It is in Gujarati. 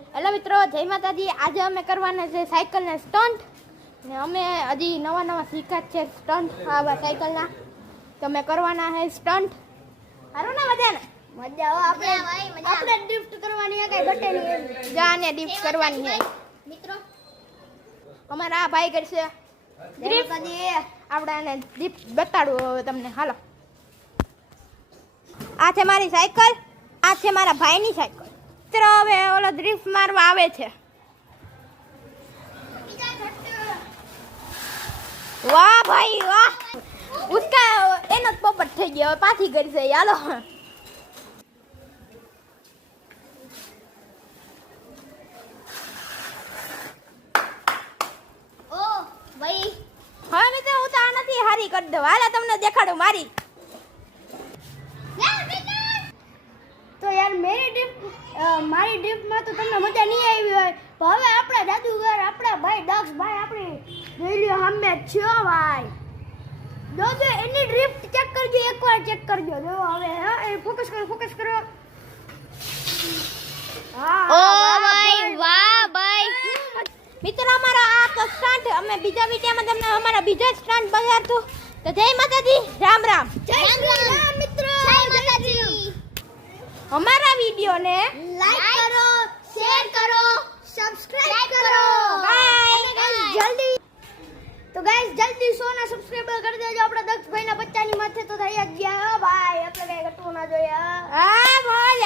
હેલો મિત્રો, જય માતાજી। આજે અમે કરવાના છે સાયકલને સ્ટન્ટ ને અમે હજી નવા શીખ્યા છે સ્ટન્ટ આવા સાયકલના, તો અમે કરવાના છે સ્ટન્ટ। સારું ને? મજા આવે? આપણે ડ્રિફ્ટ કરવાની છે, કઈ ઘટે નહીં। જાને ડ્રિફ્ટ કરવાની છે મિત્રો, અમારા આ ભાઈ કરશે ડ્રિફ્ટ। આપણે આને ડ્રિફ્ટ બતાડું હવે તમને, હાલો। આ છે મારી સાયકલ, આ છે મારા ભાઈની સાયકલ। મિત્રો હવે ઓલો ડ્રિફ્ટ મારવા આવે છે। વાહ ભાઈ વાહ, ઉસકા એનો પોપટ થઈ ગયો, પાછી કરશે। હાલો ઓ ભાઈ, હા મિત્રો હું તો આનાથી હારી કરી દઉં। હાલો તમને દેખાડું મારી। તો યાર મારી ડ્રિફ્ટમાં તો તમને મજા નહીં આવી હોય, તો હવે આપણા જાદુગર આપણા ભાઈ દક્ષભાઈ આપણી રેલિયો સામે છો ભાઈ। દોજો એની ડ્રિફ્ટ ચેક કરજો, એકવાર ચેક કરજો। જો હવે હા, એ ફોકસ કરો। હા ઓ ભાઈ, વાહ ભાઈ। મિત્રો અમારા આ તો સ્ટન્ટ, અમે બીજા વિડિયોમાં તમને અમારા બીજા સ્ટન્ટ બતાડતું। તો જય માતાજી, રામ રામ। જય મિત્રો, જય માતાજી। हमारा वीडियो ने लाइक करो, शेयर करो, सब्सक्राइब करो। बाय। जल्दी तो गाइस जल्दी सोना सब्सक्राइब कर देજો। આપડા દક્ષ ભાઈના બચ્ચાની માથે તો થઈ જ ગયા ભાઈ, આપણે કઈ ઘટવું ના જોઈએ। હા બોલ।